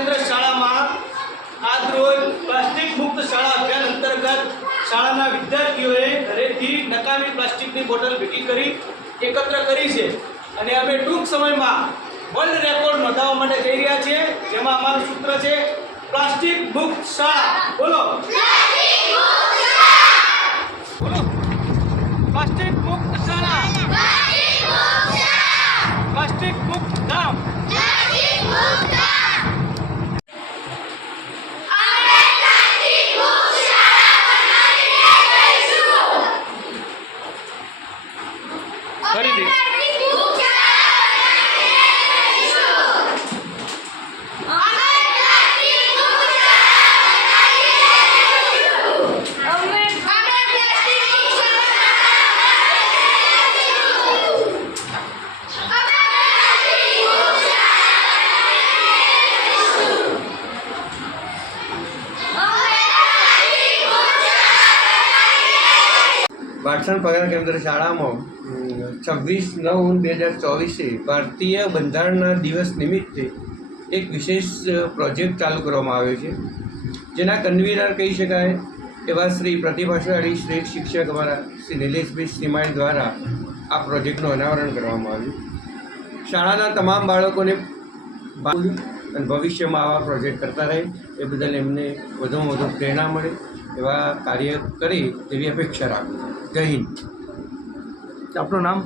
કેન્દ્ર શાળામાં આજ રોજ પ્લાસ્ટિક મુક્ત શાળા અભિયાન અંતર્ગત શાળાના વિદ્યાર્થીઓએ ઘરેથી નકામી પ્લાસ્ટિકની બોટલ ભેગી કરી એકત્ર કરી છે અને અમે ટૂંક સમયમાં વર્લ્ડ રેકોર્ડ નોંધાવવા માટે જઈ રહ્યા છીએ, જેમાં અમારું સૂત્ર છે પ્લાસ્ટિક મુક્ત શાળા. બોલો પ્લાસ્ટિક મુક્ત શાળા, પ્લાસ્ટિક મુક્ત ગામ. ફરીથી પાટણ પગાર કેન્દ્ર શાળામાં 26/9/2024 ભારતીય બંધારણના દિવસ નિમિત્તે એક વિશેષ પ્રોજેક્ટ ચાલુ કરવામાં આવ્યો છે, જેના કન્વીનર કહી શકાય એવા શ્રી પ્રતિભાશાળી શ્રેષ્ઠ શિક્ષક અમારા શ્રી નિલેશભાઈ શ્રીમાળી દ્વારા આ પ્રોજેક્ટનું અનાવરણ કરવામાં આવ્યું. શાળાના તમામ બાળકોને અને ભવિષ્યમાં આવા પ્રોજેક્ટ કરતા રહે એ બદલ એમને વધુમાં વધુ પ્રેરણા મળે એવા કાર્ય કરે તેવી અપેક્ષા રાખું. જય હિન્દ. આપનું નામ?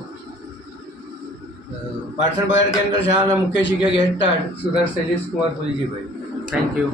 પાટણ પગાર કેન્દ્ર શાળાના મુખ્ય શિક્ષક હેડ સુધાર શૈલેષ કુમાર ફુલજીભાઈ. Thank you.